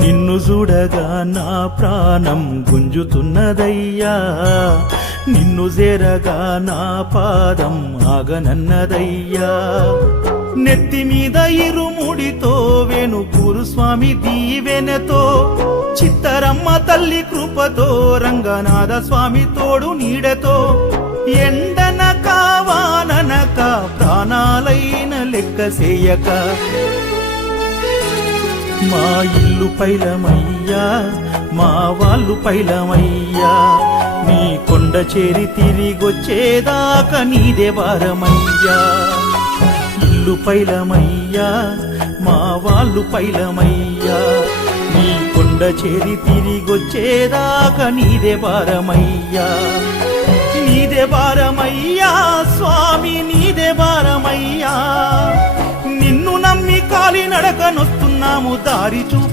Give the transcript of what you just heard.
నిన్ను చూడగా నా ప్రాణం గుంజుతున్నదయ్యా, నిన్ను చేరగా నా పాదం ఆగనన్నదయ్యా. నెత్తి మీద ఇరుముడితో వేణుకూరు స్వామి దీవెనతో, చిత్తరమ్మ తల్లి కృపతో, రంగనాథ స్వామి తోడు నీడతో, ఎండనక వాననక ప్రాణాలైన లెక్క చేయక మా ఇల్లు పైలమయ్యా, మా వాళ్ళు పైలమయ్యా. నీ కొండ చేరి తిరిగొచ్చేదాకా నీదే భారమయ్యా. ఇల్లు పైలమయ్యా, మా వాళ్ళు పైలమయ్యా. నీ కొండ చేరి తిరిగొచ్చేదాకా నీదే భారమయ్యా. నీదే భారమయ్యా స్వామి, నీదే భారమయ్యా. నిన్ను నమ్మి కాలి నడకనొస్తున్నాము, దారి చూప